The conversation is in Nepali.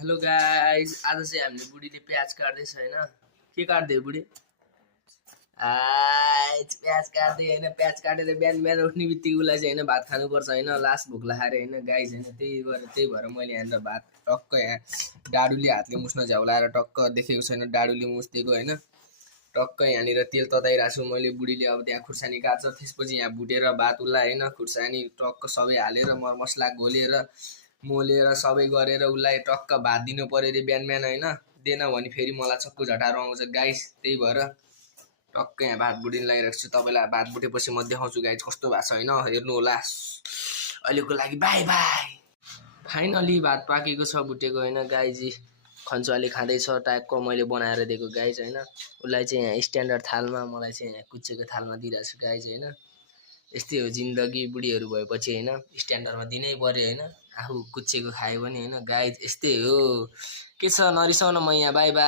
हेलो गाइस, आज चाहिँ हामीले बुढीले प्याज काट्दैछ हैन। के काट्दै हो बुढी? प्याज काट्दै हैन, प्याज काटेर बिहान बिहान उठ्ने बित्तिकै उसलाई चाहिँ हैन भात खानुपर्छ हैन, लास्ट भोक लागेर हैन गाइस हैन। त्यही भएर मैले यहाँनिर भात टक्क यहाँ डाडुले हातले मुस्न झ्याउलाएर टक्क देखेको छैन, डाडुले मुस्दिएको हैन। टक्क यहाँनिर तेल तताइरहेको छु मैले। बुढीले अब त्यहाँ खुर्सानी काट्छ, त्यसपछि यहाँ भुटेर भात उसलाई हैन खुर्सानी टक्क सबै हालेर मरमसला घोलेर मोलेर सबै गरेर उसलाई टक्क भात दिनु पर्यो रे बिहान बिहान हैन। दिएन भने फेरि मलाई चक्कु झटारो आउँछ गाइस। त्यही भएर टक्क यहाँ भात बुटिन लगाइरहेको छु। तपाईँलाई भात बुटेपछि म देखाउँछु गाइस कस्तो भएको छ हैन, हेर्नु होला। अहिलेको लागि बाई बाई। फाइनली भात पाकेको छ, भुटेको हैन गाइजी। खन्चुवाले खाँदैछ, टाइपको मैले बनाएर दिएको गाइज हैन। उसलाई चाहिँ यहाँ स्ट्यान्डर्ड थालमा, मलाई चाहिँ यहाँ कुचेको थालमा दिइरहेको छु गाइज हैन। यस्तै हो जिन्दगी, बुढीहरू भएपछि हैन स्ट्यान्डर्डमा दिनै पर्यो हैन। आफू कुचेको खायो भने हैन गाइज, यस्तै हो। के छ, नरिसाउन म यहाँ, बाई बाई।